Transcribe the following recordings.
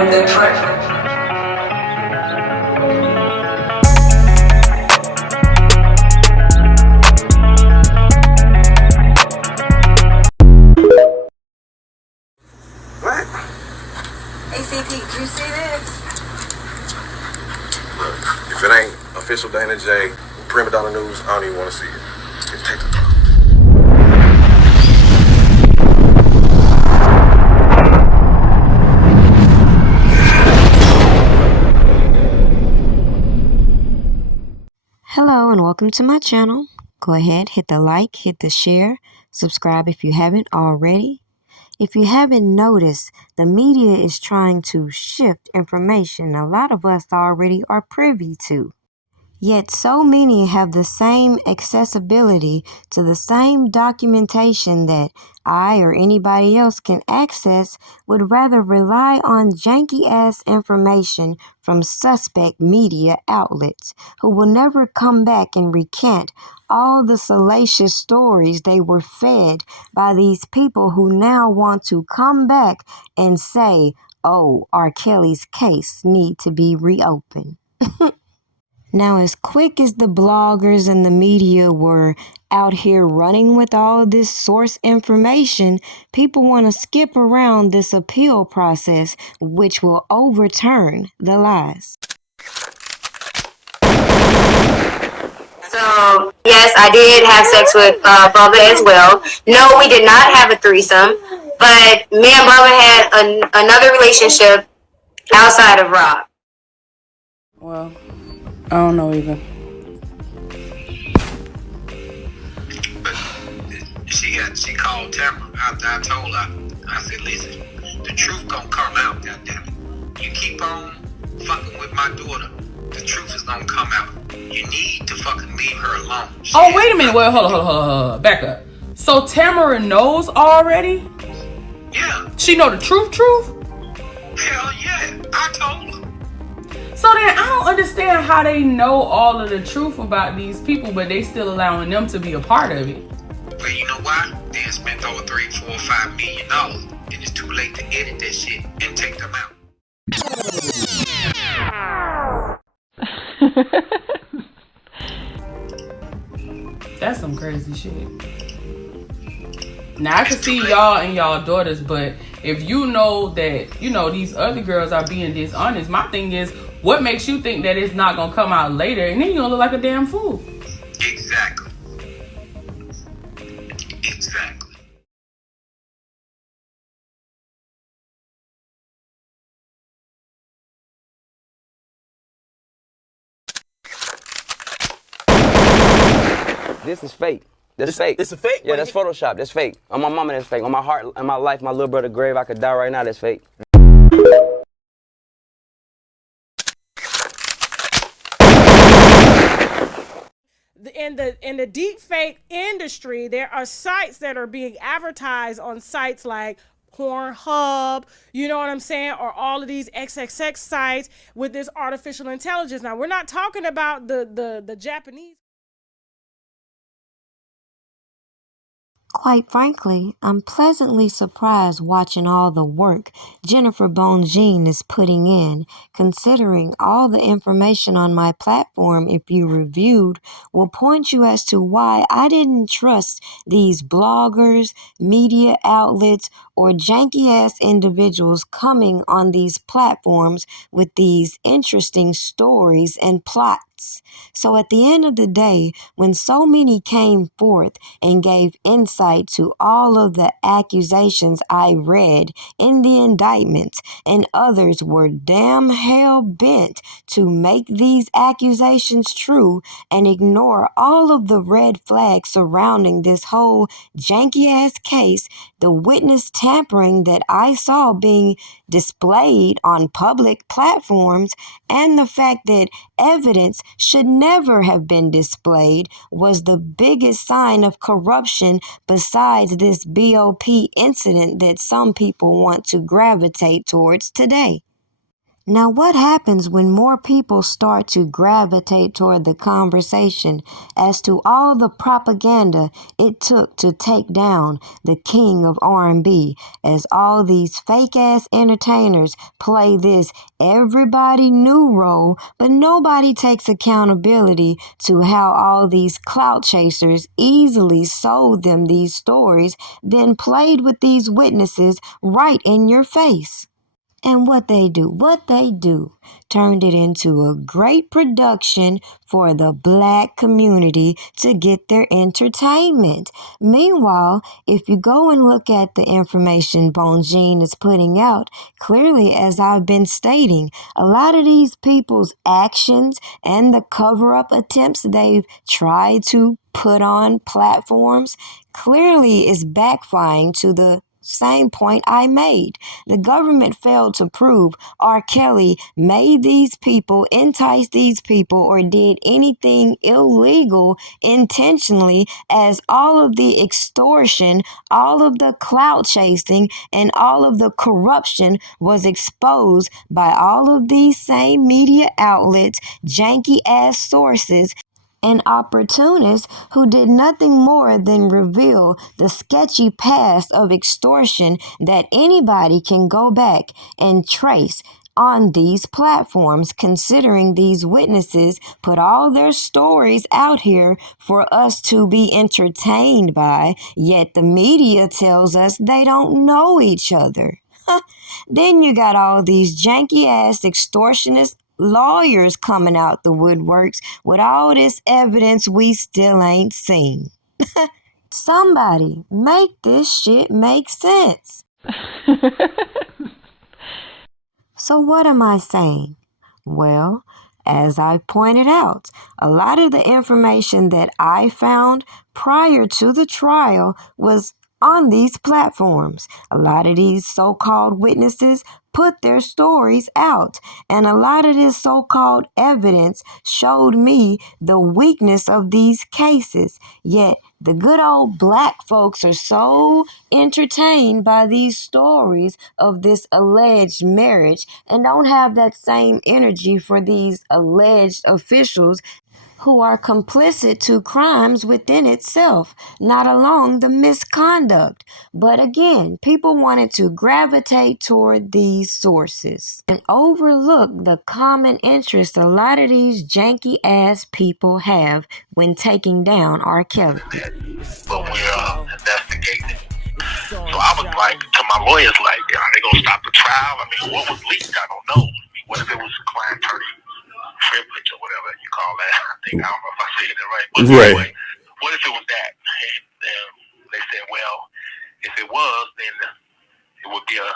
with the truth. What? ACP, did you see this? Look, if it ain't official Dana J, Prima Donna News, I don't even want to see it. Just take the phone. Hello and welcome to my channel. Go ahead, hit the like, hit the share, subscribe if you haven't already. If you haven't noticed, the media is trying to shift information a lot of us already are privy to. Yet so many have the same accessibility to the same documentation that I or anybody else can access, would rather rely on janky-ass information from suspect media outlets who will never come back and recant all the salacious stories they were fed by these people who now want to come back and say, oh, R. Kelly's case need to be reopened. Now, as quick as the bloggers and the media were out here running with all this source information, people want to skip around this appeal process, which will overturn the lies. So, yes, I did have sex with Bubba as well. No, we did not have a threesome, but me and Bubba had another relationship outside of Rob. Well, I don't know even. But she called tampering. I told her, I said, listen, the truth gonna come out, goddammit. You keep on fucking with my daughter, the truth is gonna come out. You need to fucking leave her alone. Oh, wait a minute. Wait, hold on. Back up. So Tamara knows already? Yeah. She know the truth? Hell yeah. I told her. So then I don't understand how they know all of the truth about these people, but they still allowing them to be a part of it. Well, you know why? They had spent over $3, $4, $5 million, and it's too late to edit that shit and take them out. That's some crazy shit. Now I can see y'all and y'all daughters, but if you know that, these other girls are being dishonest, my thing is, what makes you think that it's not gonna come out later and then you're gonna look like a damn fool? Exactly. This is fake. That's fake. It's a fake? Yeah, that's Photoshop. That's fake. On my mama, that's fake. On my heart, on my life, my little brother grave, I could die right now. That's fake. In the deep fake industry, there are sites that are being advertised on sites like Pornhub, you know what I'm saying, or all of these XXX sites with this artificial intelligence. Now, we're not talking about the Japanese. Quite frankly, I'm pleasantly surprised watching all the work Jennifer Bonjean is putting in, considering all the information on my platform, if you reviewed, will point you as to why I didn't trust these bloggers, media outlets, or janky-ass individuals coming on these platforms with these interesting stories and plots. So at the end of the day, when so many came forth and gave insight to all of the accusations I read in the indictments, and others were damn hell bent to make these accusations true and ignore all of the red flags surrounding this whole janky-ass case, the witness tampering that I saw being displayed on public platforms, and the fact that evidence should never have been displayed was the biggest sign of corruption besides this BOP incident that some people want to gravitate towards today. Now, what happens when more people start to gravitate toward the conversation as to all the propaganda it took to take down the king of R&B, as all these fake-ass entertainers play this everybody knew role, but nobody takes accountability to how all these clout chasers easily sold them these stories, then played with these witnesses right in your face. And what they do, turned it into a great production for the black community to get their entertainment. Meanwhile, if you go and look at the information Bonjean is putting out, clearly, as I've been stating, a lot of these people's actions and the cover-up attempts they've tried to put on platforms clearly is backfiring to the same point I made. The government failed to prove R. Kelly made these people, enticed these people, or did anything illegal intentionally, as all of the extortion, all of the clout chasing, and all of the corruption was exposed by all of these same media outlets, janky ass sources, and opportunists who did nothing more than reveal the sketchy past of extortion that anybody can go back and trace on these platforms, considering these witnesses put all their stories out here for us to be entertained by, yet the media tells us they don't know each other. Then you got all these janky-ass extortionist lawyers coming out the woodworks with all this evidence we still ain't seen. Somebody make this shit make sense. So what am I saying? Well, as I pointed out, a lot of the information that I found prior to the trial was on these platforms. A lot of these so-called witnesses put their stories out, and a lot of this so-called evidence showed me the weakness of these cases. Yet the good old black folks are so entertained by these stories of this alleged marriage and don't have that same energy for these alleged officials who are complicit to crimes within itself, not alone the misconduct. But again, people wanted to gravitate toward these sources and overlook the common interest a lot of these janky-ass people have when taking down R. Kelly. But we're investigating. So I was like, to my lawyers, like, are they going to stop the trial? I mean, what was leaked? I don't know. What if it was client attorney privilege or whatever you call that? I don't know if I said it right. But anyway, what if it was that? And they said, well, if it was, then it would be a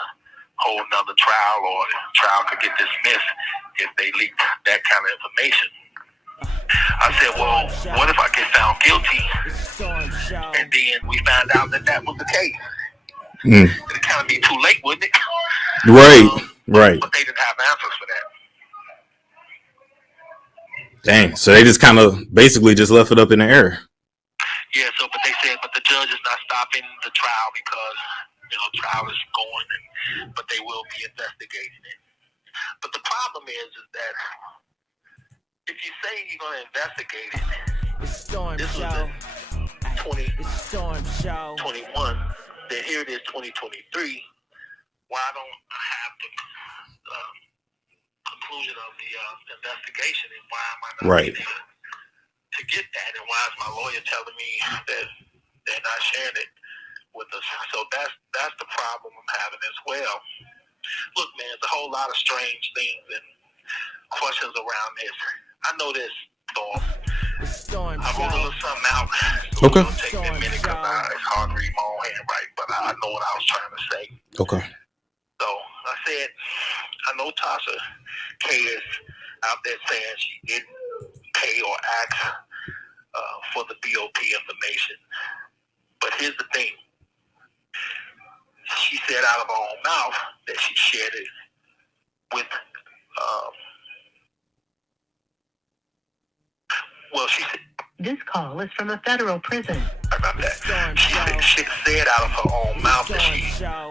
whole nother trial, or the trial could get dismissed if they leaked that kind of information. I said, well, what if I get found guilty and then we found out that that was the case? It'd kind of be too late, wouldn't it? Right. But they didn't have answers for that. Dang, so they just kind of basically just left it up in the air. Yeah, so, but they said, but the judge is not stopping the trial because, trial is going, but they will be investigating it. But the problem is that if you say you're going to investigate it, this was the 2021, then here it is 2023. Why don't I have the conclusion of the investigation, and why am I not able to get that, and why is my lawyer telling me that they're not sharing it with us? So that's the problem I'm having as well. Look, man, there's a whole lot of strange things and questions around this. I know this, Storm. I wrote a little something out. So okay. It'll take me a minute because it's hard to read my own handwriting, but I know what I was trying to say. Okay. So I said, I know Tasha K is out there saying she didn't pay or ask for the BOP information. But here's the thing. She said out of her own mouth that she shared it with, she said, this call is from a federal prison. About that. She said out of her own mouth that she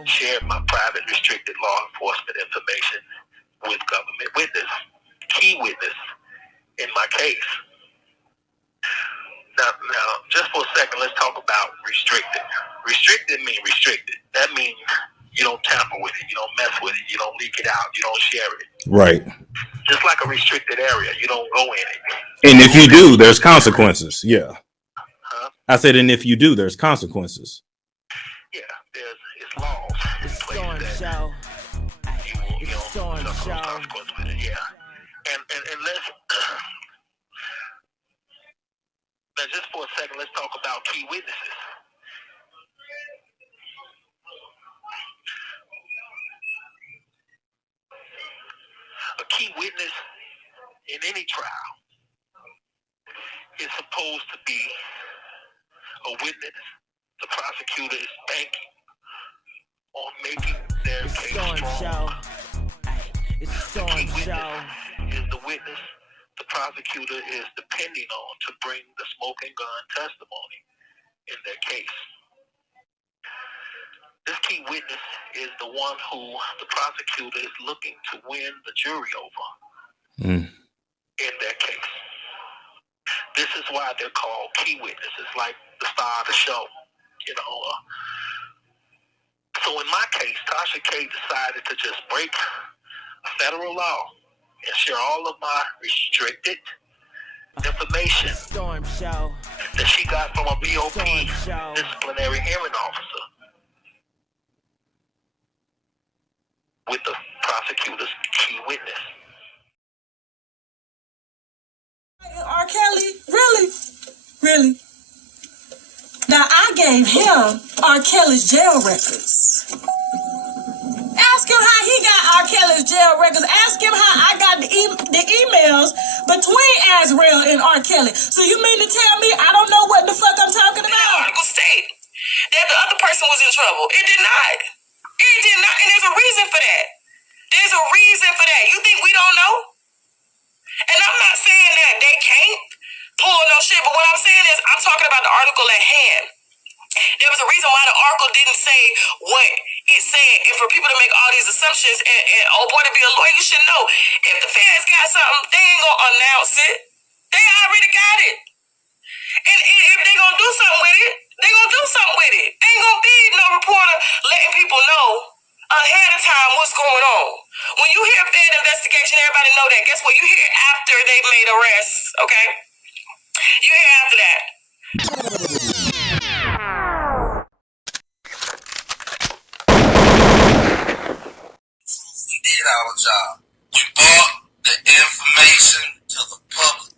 shared my private restricted law enforcement information with government key witness in my case. Now, just for a second, let's talk about restricted. Restricted means restricted. That means you don't tamper with it, you don't mess with it, you don't leak it out, you don't share it. Right. Just like a restricted area, you don't go in it. And if you do, there's consequences. Yeah. Huh? I said, and if you do, there's consequences. Yeah, it's laws in place that you know, consequences with it. Yeah. And let's now just for a second, let's talk about key witnesses. A key witness in any trial is supposed to be a witness the prosecutor is banking on making their case strong. The key witness is the witness the prosecutor is depending on to bring the smoking gun testimony in their case. This key witness is the one who the prosecutor is looking to win the jury over in their case. This is why they're called key witnesses, like the star of the show, you know. So in my case, Tasha K decided to just break a federal law and share all of my restricted information that she got from a BOP disciplinary hearing officer with the prosecutor's key witness. R. Kelly? Really? Really? Now, I gave him R. Kelly's jail records. Ask him how he got R. Kelly's jail records. Ask him how I got the emails between Azrael and R. Kelly. So you mean to tell me I don't know what the fuck I'm talking about? The article state that the other person was in trouble. It did not. It did not. And there's a reason for that. There's a reason for that. You think we don't know? And I'm not saying that they can't pull no shit, but what I'm saying is I'm talking about the article at hand. There was a reason why the article didn't say what it said. And for people to make all these assumptions and oh boy, to be a lawyer, you should know. If the feds got something, they ain't gonna announce it. They already got it. And if they gonna do something with it, they gonna do something with it. Ain't gonna be no reporter letting people know ahead of time what's going on. When you hear Fed investigation, everybody know that. Guess what? You hear after they've made arrests, okay? You hear after that. We did our job. We brought the information to the public.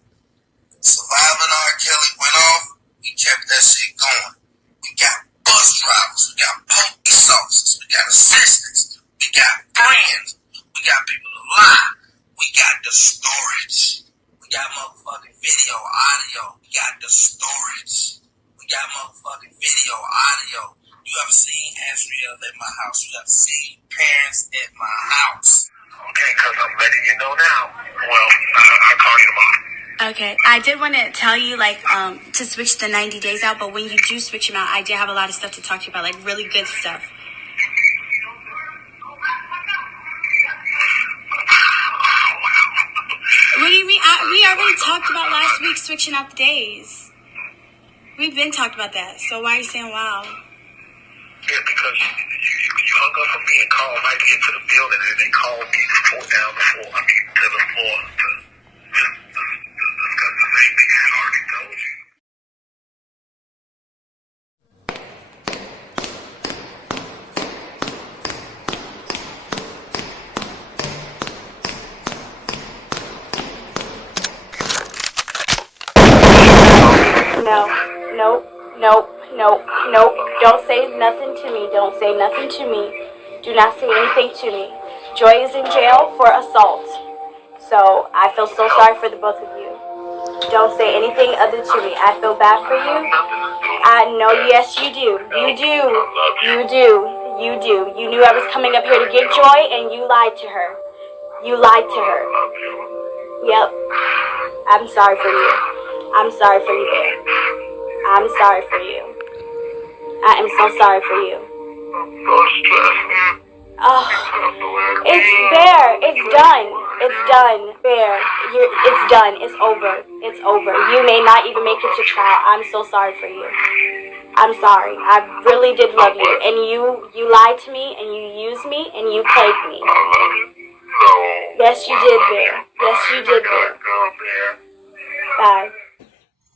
Surviving R. Kelly went off, we kept that shit going. We got bus drivers, we got police officers, we got assistants, we got friends, we got people to lie, we got the storage, we got motherfucking video, audio, we got the storage, we got motherfucking video, audio. You ever seen Azrael at my house? You ever seen parents at my house? Okay, cause I'm letting you know now. Well, I'll call you tomorrow. Okay, I did want to tell you, like, to switch the 90 days out, but when you do switch them out, I did have a lot of stuff to talk to you about, like, really good stuff. What do you mean? We already talked about last week switching out the days. We've been talked about that, so why are you saying wow? Yeah, because you hung up on me and called right here to the building, and they called me to the floor to discuss the same thing I had already told you. No. Don't say nothing to me. Don't say nothing to me. Do not say anything to me. Joy is in jail for assault. So I feel so sorry for the both of you. Don't say anything other to me. I feel bad for you. I know, yes, you do. You knew I was coming up here to get Joy, and you lied to her. Yep. I'm sorry for you. I'm sorry for you, Bear. I'm sorry for you. I am so sorry for you. Oh, it's Bear. It's done. It's done. Fair. It's done. It's over. It's over. You may not even make it to trial. I'm so sorry for you. I'm sorry. I really did love you. And you lied to me, and you used me, and you played me. Yes, you did, Bear. Yes, you did, Bear. Bye.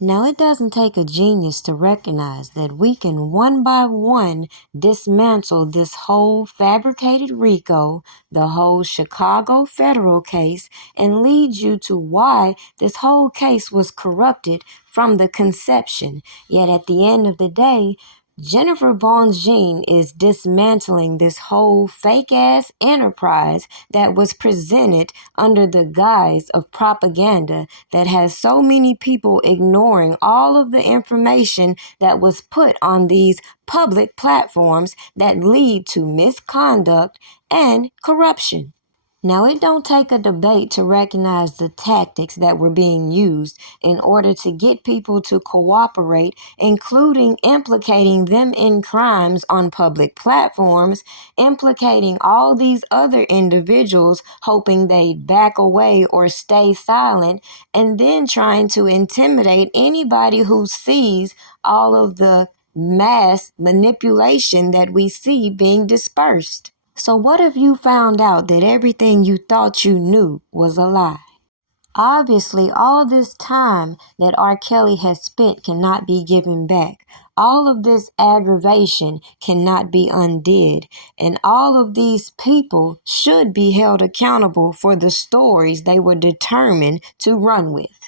Now, it doesn't take a genius to recognize that we can one by one dismantle this whole fabricated RICO, the whole Chicago federal case, and lead you to why this whole case was corrupted from the conception. Yet at the end of the day, Jennifer Bonjean is dismantling this whole fake-ass enterprise that was presented under the guise of propaganda that has so many people ignoring all of the information that was put on these public platforms that lead to misconduct and corruption. Now, it don't take a debate to recognize the tactics that were being used in order to get people to cooperate, including implicating them in crimes on public platforms, implicating all these other individuals, hoping they'd back away or stay silent, and then trying to intimidate anybody who sees all of the mass manipulation that we see being dispersed. So what if you found out that everything you thought you knew was a lie? Obviously, all this time that R. Kelly has spent cannot be given back. All of this aggravation cannot be undid. And all of these people should be held accountable for the stories they were determined to run with.